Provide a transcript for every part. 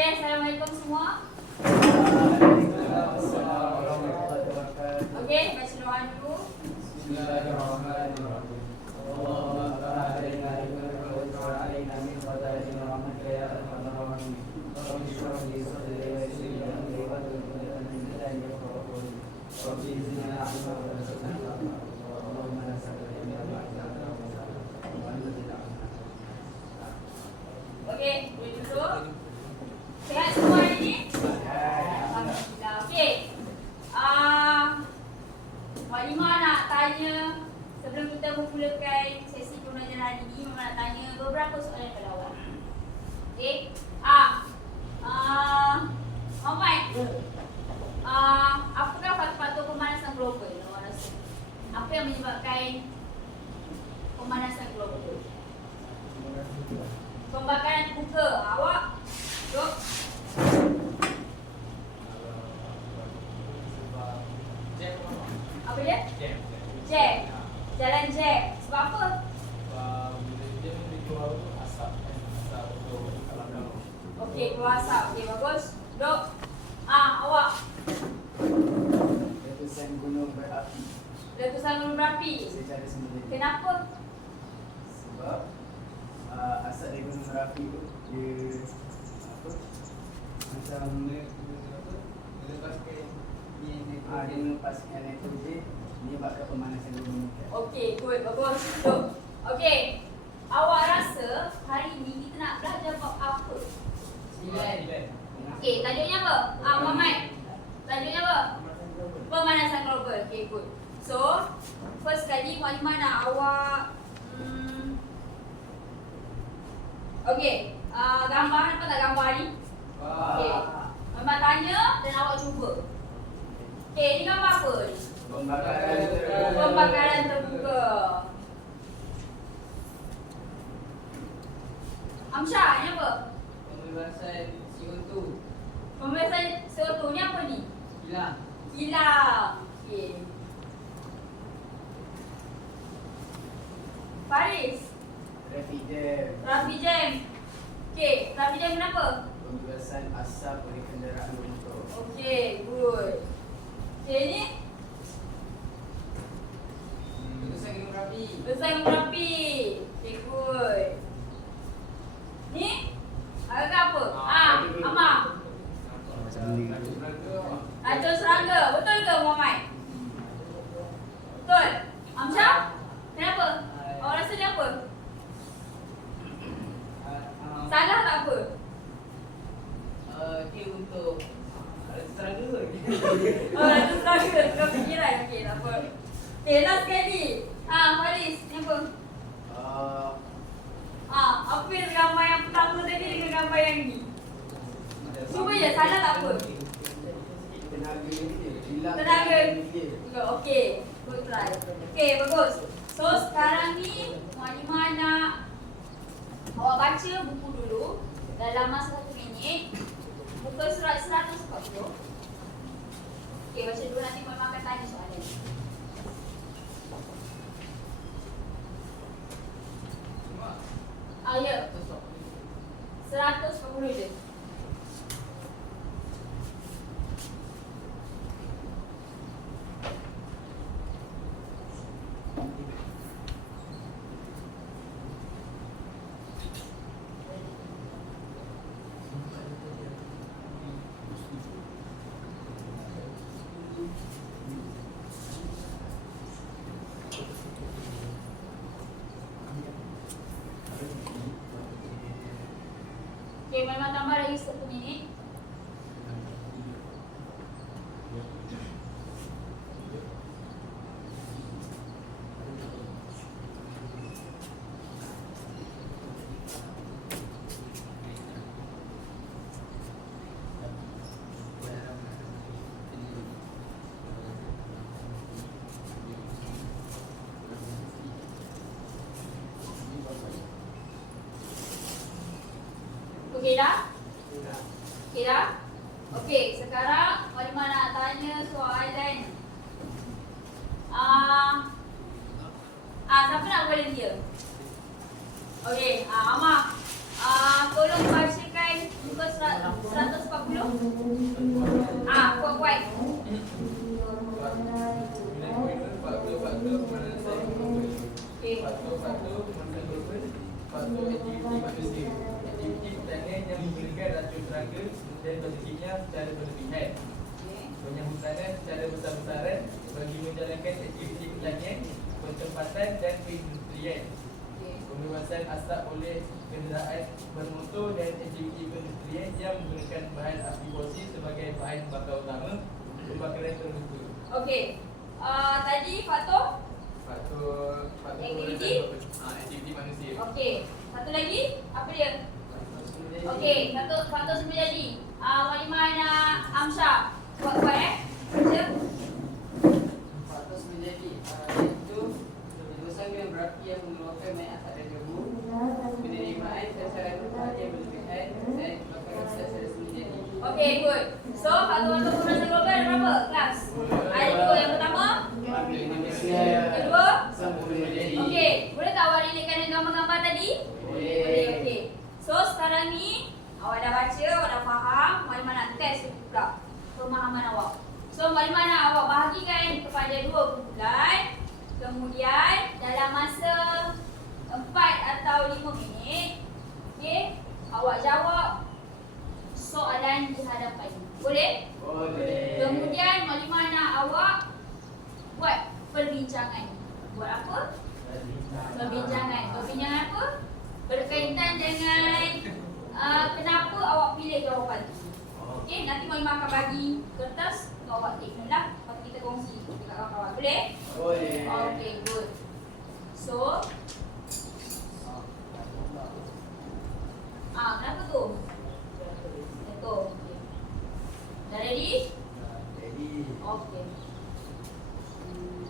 Okay, Assalamualaikum semua. Okay, baca doa dulu. Okay, boleh duduk. Sihat semua hari ni? Alhamdulillah. Okey. Ah, Mak Lima nak tanya sebelum kita memulakan sesi pembelajaran hari ini, Mama nak tanya beberapa soalan kepada awak. Okey. Ah. Ah, Muhammad. Ah, apakah faktor-faktor pemanasan global awak rasa? Apa yang menyebabkan pemanasan global? Pembakaran buka. Awak duduk. Apa dia? Jam. Jalan jam. Sebab apa? Okey, keluar asap. Okey, bagus. Duduk. Ah, awak. Letusan gunung berapi Letusan gunung berapi. secara sendiri Kenapa? sebab uh, asap berapi tu dia apa macam ah, dia melepaskan nitrogen menyebabkan pemanasan gunung meningkat. Okey, good. Bagus. Duduk. Okey. Awak rasa hari ni kita nak belajar bab apa? Okey, tajuknya apa? Ah, Muhammad. Tajuknya apa? Pemanasan global. Okay, good. So, first kali nak awak Okay, uh, gambar nampak tak gambar ni? Okay. Memang tanya dan awak cuba. Okay, ni gambar apa ni? Pembakaran terbuka. Pembakaran terbuka. Amsyah, ni apa? Pembebasan CO2 Pembebasan CO2 ni apa ni? hilang. Kilang. Okay. Faris, Traffic jam. traffic jam. Okay, traffic jam kenapa? Pembebasan asap oleh kenderaan bermotor. Okay, good. Okay, ni gunung berapi. Letusan gunung berapi. Okay, good. Ni? Agak apa? Ah, Amar. Racun serangga. Betul ke Muhammad? Betul? Amsyah? Kenapa? Awak rasa ni apa? Salah tak apa? Dia untuk serangga Oh, racun serangga. Kau fikiran. Okey, tak apa. Okay, last sekali. Ah, Faris. Ni apa? Uh, Ah, apa yang gambar yang pertama tadi dengan gambar yang ni? Cuba je, salah tak apa? tenaga ni dia. Hilang Tenaga. ni dia. Juga okey. Good try. Okey, bagus. So sekarang ni Mualimah nak awak baca buku dulu dalam masa satu minit. Buka surat 140. Okey, baca dulu nanti Mualimah akan tanya soalan. Ah, ya. 140 je. Okey, Mualimah tambah lagi satu minit. Okey dah? Okey dah? Okey, sekarang Mualimah nak tanya soalan. Ah, ah siapa nak volunteer? Okey, ah Amar. Ah tolong bacakan muka surat Ah, kuat-kuat. Faktor-faktor penyelesaian global. Okey. Aktiviti pertanian yang menggunakan racun serangga dan berhentinya secara berlebihan. Okey. Penyahutanan secara besar-besaran bagi menjalankan aktiviti pertanian, pertempatan dan perindustrian. Pembebasan asap oleh kenderaan bermotor dan aktiviti perindustrian yang menggunakan bahan api fosil sebagai bahan bakar utama pembakaran terbuka. Okey. Ah, tadi faktor? Faktor faktor Aktiviti? Ah, aktiviti manusia. Okey. Satu lagi, apa dia? Okey, satu faktor semua jadi. Ah, Waliman uh, Amsyah. Kuat-kuat eh. Baca. Faktor menjadi iaitu letusan gunung berapi yang mengeluarkan banyak asap dan debu, penerimaan sasaran hutan yang berlebihan dan kebakaran besar secara menjadi. Okey, good. So, faktor-faktor pemanasan global ada berapa kelas? Ada dua. Yang pertama, Manusia kedua. sempurna menjadi. Okey, boleh tak awak relatekan dengan gambar-gambar tadi? Boleh, Boleh. okey. So, sekarang ni awak dah baca, awak dah faham, Test pula pemahaman awak. So, Waliman nak awak bahagikan kepada dua kumpulan. Kemudian, dalam masa 4 atau 5 minit, okey, awak jawab soalan di hadapan. Boleh? Boleh. Kemudian, Waliman nak awak buat perbincangan. Buat apa? Perbincangan. Perbincangan apa? Berkaitan dengan uh, kenapa awak pilih jawapan tu. Okey, nanti Maimah akan bagi kertas untuk awak take note lah. Lepas kita kongsi dekat kawan-kawan. Boleh? Boleh. Okey, good. So, ah kenapa tu? Jatuh. Okey. Dah ready? Jadi, Okey. Hmm.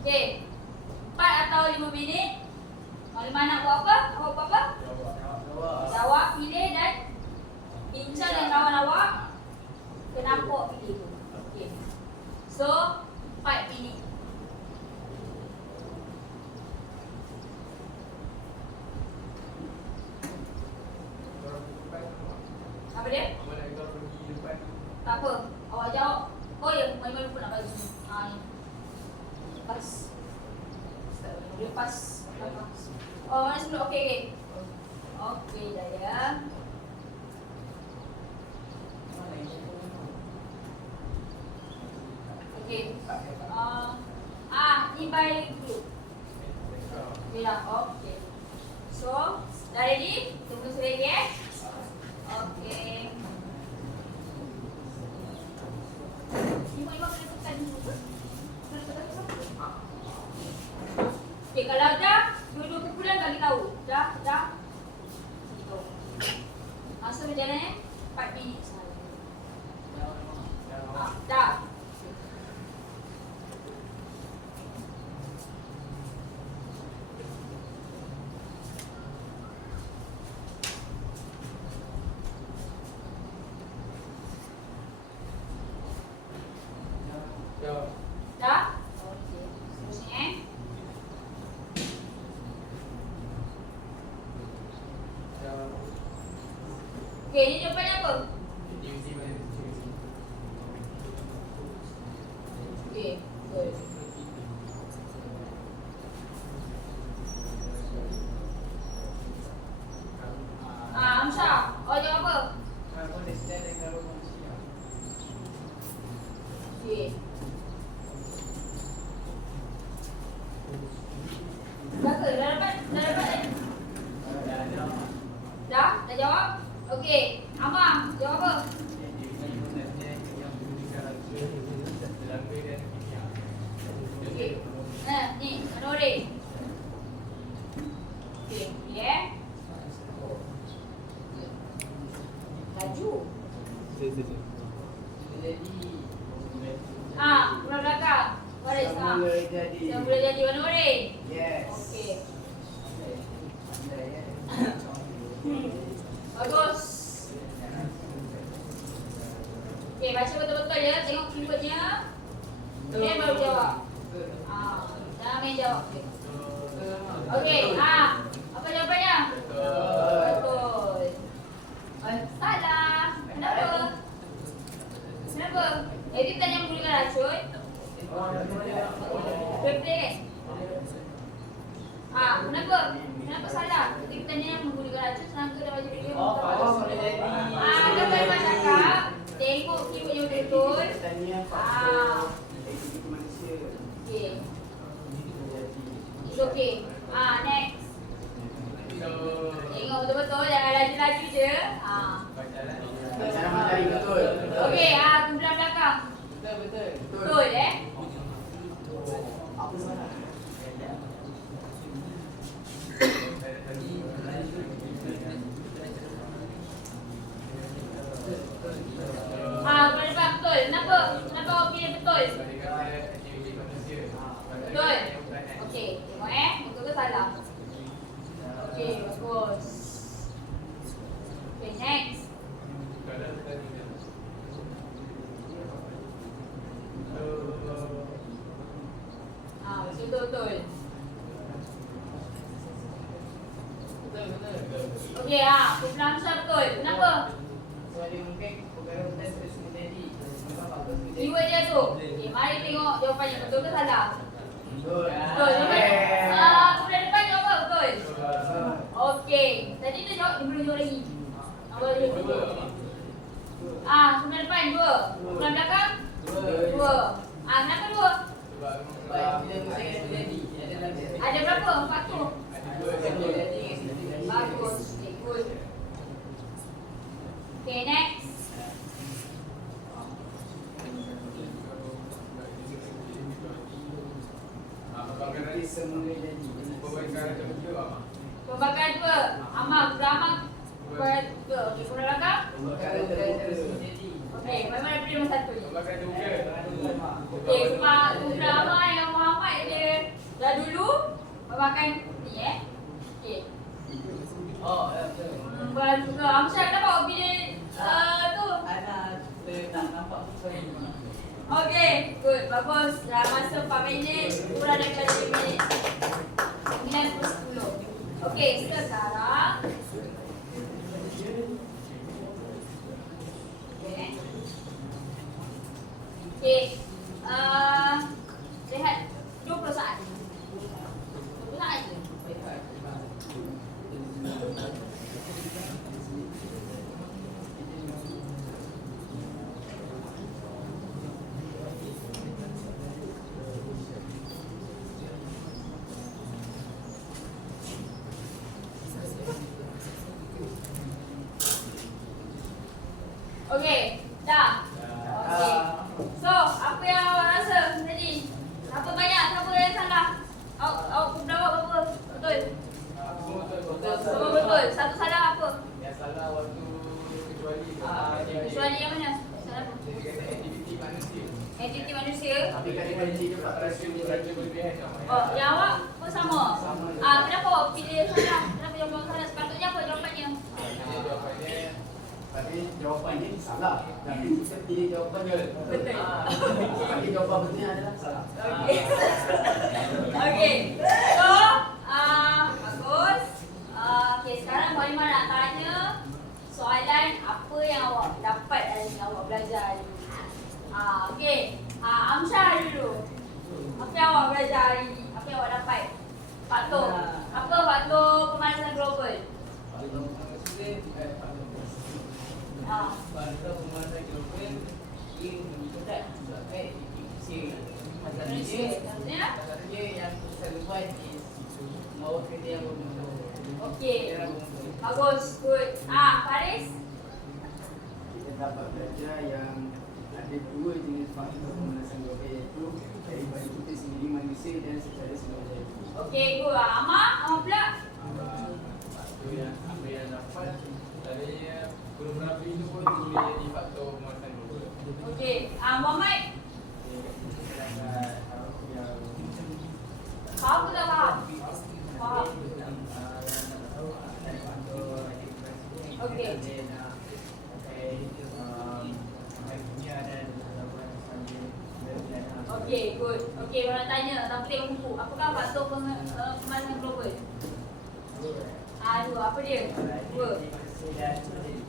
Okey. 4 atau 5 minit. Maklumat nak buat apa? Awak buat apa? jawab. Jawab, pilih dan bincang dengan kawan awak. Kenapa awak pilih tu? Okey. So, 4 minit. Apa dia? Awak nak kau pergi depan Tak apa. Awak jawab. Oh ya, Maimah lupa nak bagi. Ha ni. Lepas. Lepas. Lepas. Oh, mana sebelum? Okey, dah ya. Okey. Uh, ah, by group. Okey dah. Okey. So, dah ready? Tunggu sekali lagi eh. Okey. Ibu ibu kena tekan dulu. Kena tekan dulu. Okey, kalau dah, dua-dua kumpulan bagi tahu. Dah, dah. Gitu. Masa berjalan eh, 4 minit sahaja. Ah, dah. Jawab. Dah? Okey. Seterusnya eh. Jawab. Okey, ni jawapannya apa? Aktiviti manusia. Okey, good. Ah, Amsyah, awak jawab apa? Karbon dan karbon manusia. Okey. Dah ke? Dah dapat? Dah dapat eh? Dah ada. Dah? Dah jawab? Okey. Amang, jawab apa? Aktiviti manusia yang menggunakan racun serangga dan kimia. Okey. Eh, ni, Nuri. Okey, ni eh. Laju. Jadi, Ah, pulang belakang. Baris ah. semula jadi. Yang boleh jadi warna oren. Yes. Okey. Bagus. Okey, baca betul-betul ya. Tengok keywordnya. Kemudian baru jawab. Ah, jangan main jawab. Okey. Okey, ah. Pelik-pelik guys. Ah, kenapa? Kenapa salah? Kita tanya yang menggunakan racun serangga dan baju pilih. Oh, oh, oh, oh, oh, oh, oh, oh, oh, Tengok yang betul. Ah. Okay. It's okay. Ah, next. Tengok betul-betul jangan laju-laju je. Ah. Okey. Okay, ah, kumpulan belakang. Betul, betul. Betul, eh. Kumpulan besar betul. Kenapa? Sebab dia mungkin perkara terus menjadi. Memang patut menjadi. Keyword dia tu. Okey, mari tengok jawapannya betul ke salah. Betul. Betul. Jawapan. Ah, kumpulan depan jawab apa? Betul. Okey. Tadi tu jawab, dia boleh jawab lagi. Awal dia betul. Ah, kumpulan depan dua. Kumpulan belakang dua. Ah, kenapa dua? Sebab bila mungkin ada terjadi. Ada dalam dia. Ada berapa? Empat tu. Ada terjadi kat situ. Bagus. Okay, good. Okay, next. Aktiviti semula jadi. Pembakaran dua. Amal, drama. Pembakaran dua. Okay, kumpulan belakang. Perkara pedas terus menjadi. Okay, memang ada pilih nombor satu ni. Okay, sebab kumpulan Amal yang Muhammad dia dah dulu memakan ni eh. Okay. Oh, ya, betul. Juga. Amsyar kenapa awak pilih uh, tu? Ana tak nampak. Okey, good. Bagus. Dah masuk 4 minit. Kurang daripada 5 minit. 9 plus 10. Okey, sekarang. Okey. Okey. Uh, lihat 20 saat. 20 saat je. Okey, dah. Okey. So, apa yang awak rasa tadi? Siapa banyak, siapa yang salah? Awak awak kumpulan awak berapa? Betul. Semua betul. Satu salah apa? Yang salah waktu kecuali Ah, Kecuali yang mana? Salah apa? Dia kata aktiviti manusia. Aktiviti manusia. Tapi kan dia kunci tu Pak Rasa raja berlebihan Oh, yang awak pun sama. Ah, kenapa awak pilih salah? Kenapa jawapan salah? Sepatutnya apa jawapannya? Tapi jawapannya ni salah. Tapi kita pilih jawapan dia. Betul. Ah, Tapi jawapan betulnya adalah salah. Okey. Okey. So, ah bagus. Ah okey, Iman nak tanya soalan apa yang awak dapat dari yang awak belajar hari ni. Ah okey. Ah Amsyah dulu. Apa yang awak belajar hari ni? Apa yang awak dapat? Faktor. Apa faktor pemanasan global? Eh Ah. Faktor pemanasan global ia meningkat sebabkan manusia. Masalah Manusia. dia, Maksudnya? masalah dia yang selalu buat is bawa kereta yang. Okey. Yang. Bagus. Good. Ah, Faris? Kita dapat belajar yang ada dua jenis faktor pemanasan global iaitu daripada kita sendiri manusia dan secara seluruh Okey, good. Ah, Amar? Amar pula? Faktor yang apa yang dapat Tadinya Gunung Merapi itu pun boleh jadi faktor pemanasan global Okey. Ah, Muhammad? Faham ke tak faham? Faham. Okey. Okey, good. Okey, orang tanya, tanpa tengok buku. Apakah faktor pem- uh, pemanasan global? Ah, dua. Apa dia? Dua.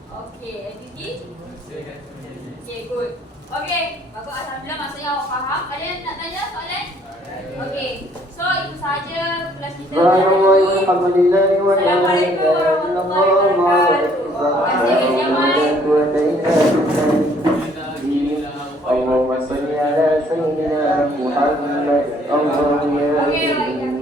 Okey, entiti. Okey, good. Okey, bagus Alhamdulillah maksudnya awak faham. Ada yang nak tanya soalan? Okey. So, itu sahaja kelas kita. Assalamualaikum warahmatullahi wabarakatuh. Allahumma salli ala sayyidina Muhammad Allahumma salli ala sayyidina Muhammad